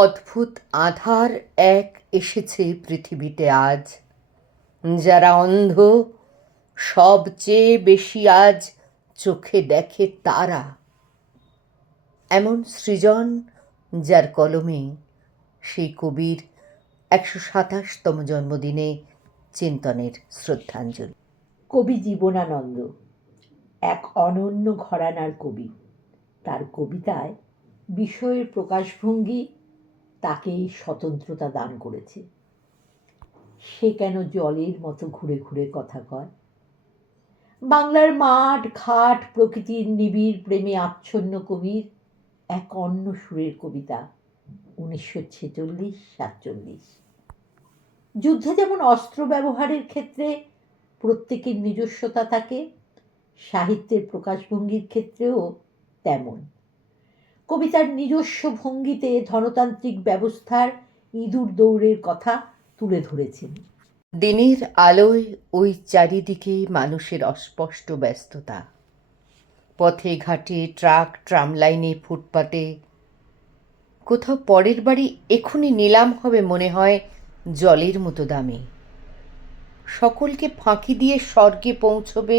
অদ্ভুত আধার এক এসেছে পৃথিবীতে আজ, যারা অন্ধ সবচেয়ে বেশি আজ চোখে দেখে তারা। এমন সৃজন যার কলমে সেই কবির ১২৭তম জন্মদিনে চিন্তনের শ্রদ্ধাঞ্জলি। কবি জীবনানন্দ এক অনন্য ঘরানার কবি। তার কবিতায় বিষয়ের প্রকাশভঙ্গি তাকেই স্বতন্ত্রতা দান করেছে। সে কেন জলের মতো ঘুরে ঘুরে কথা কয়? বাংলার মাঠ ঘাট প্রকৃতির নিবিড় প্রেমে আচ্ছন্ন কবির এক অন্য সুরের কবিতা ১৯৪৬-৪৭। যুদ্ধে যেমন অস্ত্র ব্যবহারের ক্ষেত্রে প্রত্যেকের নিজস্বতা থাকে, সাহিত্যের প্রকাশভঙ্গির ক্ষেত্রেও তেমন। কবিতার নিজস্ব ভঙ্গিতে ধনতান্ত্রিক ব্যবস্থার ইঁদুর দৌড়ের কথা তুলে ধরেছেন। দিনের আলোয় ওই চারিদিকে মানুষের অস্পষ্ট ব্যস্ততা, পথে ঘাটে ট্রাক ট্রাম লাইনে ফুটপাতে, কোথাও পরের বাড়ি এক্ষুনি নিলাম হবে মনে হয় জলের মতো দামে। সকলকে ফাঁকি দিয়ে স্বর্গে পৌঁছবে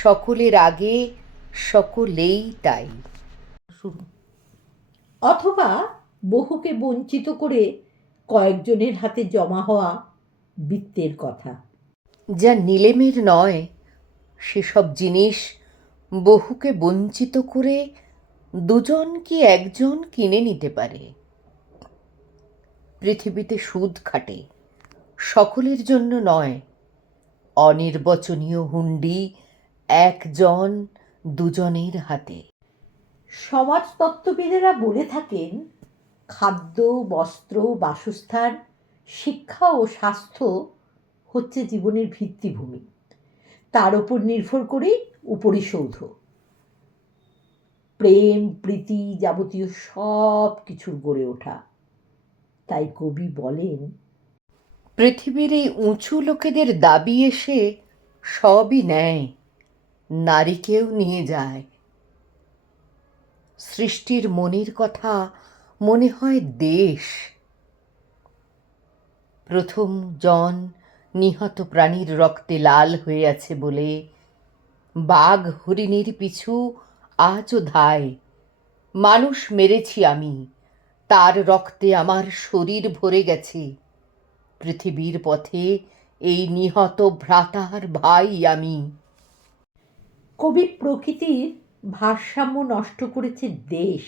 সকলের আগে, সকলেই তাই। অথবা বহুকে বঞ্চিত করে কয়েকজনের হাতে জমা হওয়া বৃত্তের কথা, যা নিলেমের নয় সেসব জিনিস বহুকে বঞ্চিত করে দুজন কি একজন কিনে নিতে পারে। পৃথিবীতে সুদ খাটে, সকলের জন্য নয়। অনির্বচনীয় হুন্ডি একজন দুজনের হাতে। সমাজতত্ত্ববিদেরা বলে থাকেন খাদ্য, বস্ত্র, বাসস্থান, শিক্ষা ও স্বাস্থ্য হচ্ছে জীবনের ভিত্তিভূমি। তার উপর নির্ভর করে উপরিসৌধ, প্রেম, প্রীতি, যাবতীয় সব কিছুর গড়ে ওঠা। তাই কবি বলেন, পৃথিবীর এই উঁচু লোকেদের দাবি এসে সবই নেয়, নারীকেও নিয়ে যায়। সৃষ্টির মনের কথা মনে হয় দেশ। প্রথম জন নিহত প্রাণীর রক্তে লাল হয়ে আছে বলে বাঘ হরিণের পিছু আজও ধায়। মানুষ মেরেছি আমি, তার রক্তে আমার শরীর ভরে গেছে। পৃথিবীর পথে এই নিহত ভ্রাতার ভাই আমি। কবি প্রকৃতির ভারসাম্য নষ্ট করেছে দেশ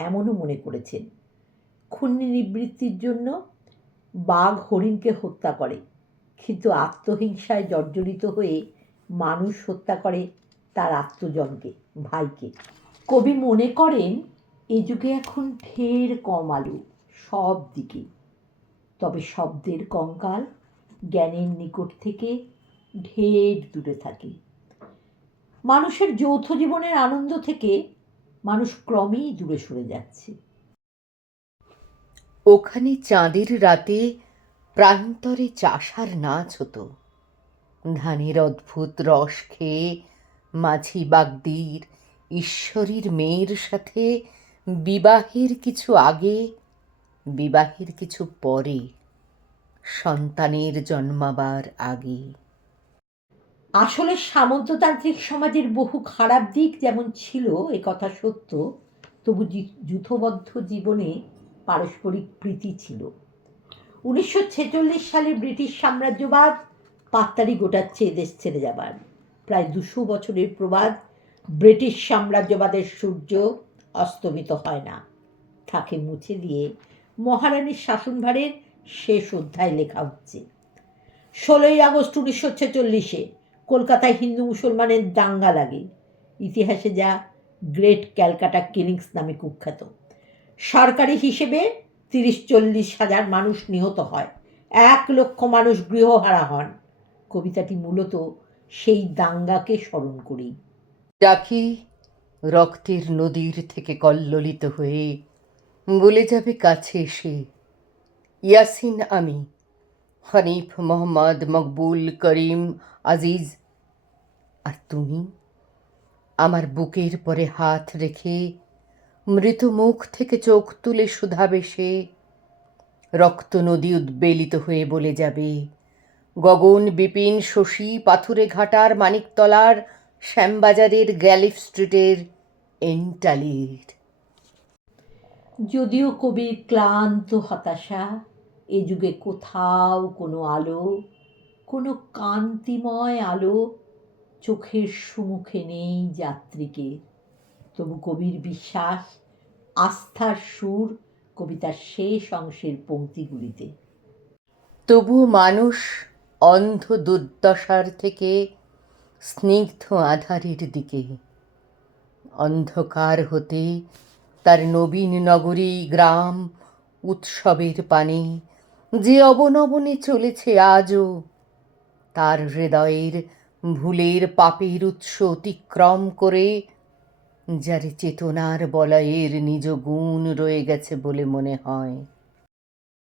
এমনও মনে করেছেন। ক্ষুণ্ণ নিবৃত্তির জন্য বাঘ হরিণকে হত্যা করে, কিন্তু আত্মহিংসায় জর্জরিত হয়ে মানুষ হত্যা করে তার আত্মজনকে, ভাইকে। কবি মনে করেন এ যুগে এখন ঢের কম আলো সব দিকে, তবে শব্দের কঙ্কাল জ্ঞানের নিকট থেকে ঢের দূরে থাকে। মানুষের যৌথ জীবনের আনন্দ থেকে মানুষ ক্রমেই দূরে সরে যাচ্ছে। ওখানে চাঁদের রাতে প্রান্তরে চাষার নাচ হতো। ধানের অদ্ভুত রস খেয়ে মাঝি বাগদির ঈশ্বরীর মেয়ের সাথে বিবাহের কিছু আগে, বিবাহের কিছু পরে, সন্তানের জন্মাবার আগে। আসলে সামন্ততান্ত্রিক সমাজের বহু খারাপ দিক যেমন ছিল এ কথা সত্য, তবু যূথবদ্ধ জীবনে পারস্পরিক প্রীতি ছিল। ১৯৪৬ সালে ব্রিটিশ সাম্রাজ্যবাদ পাত্তারি গোটাচ্ছে এদেশ ছেড়ে যাবার। প্রায় ২০০ বছরের প্রবাদ ব্রিটিশ সাম্রাজ্যবাদের সূর্য অস্তমিত হয় না, থাকে মুছে দিয়ে মহারানীর শাসনভারের শেষ অধ্যায় লেখা হচ্ছে। ১৬ই আগস্ট ১৯৪৬-এ কলকাতায় হিন্দু মুসলমানের দাঙ্গা লাগে, ইতিহাসে যা গ্রেট ক্যালকাটা কিলিংস নামে কুখ্যাত। সরকারি হিসেবে ৩০-৪০ হাজার মানুষ নিহত হয়, ১,০০,০০০ মানুষ গৃহহারা হন। কবিতাটি মূলত সেই দাঙ্গাকে স্মরণ করি। ডাকি রক্তের নদীর থেকে কল্লোলিত হয়ে বলে যাবে কাছে এসে, ইয়াসিন আমি, হানিফ, মোহাম্মদ, মকবুল, করিম, আজিজ। আর তুমি আমার বুকের পরে হাত রেখে মৃত মুখ থেকে চোখ তুলে শুধাবে সে, রক্ত নদী উদ্বেলিত হয়ে বলে যাবে, গগন বিপিন শশী পাথুরে ঘাটার মানিকতলার শ্যামবাজারের গ্যালিফ স্ট্রিটের এন্টালির। যদিও কবির ক্লান্ত হতাশা, এ যুগে কোথাও কোনো আলো, কোনো কান্তিময় আলো চোখের সুমুখে নেই যাত্রীকে, তবু কবির বিশ্বাস, আস্থার সুর কবিতার শেষ অংশের পংক্তিগুলিতে। তবুও মানুষ অন্ধ দুর্দশার থেকে স্নিগ্ধ আধারের দিকে, অন্ধকার হতে তার নবীন নগরী গ্রাম উৎসবের পানে যে অবনবনে চলেছে আজও, তার হৃদয়ের ভুলের পাপের উৎস অতিক্রম করে, যার চেতনার বলয়ের নিজ গুণ রয়ে গেছে বলে মনে হয়।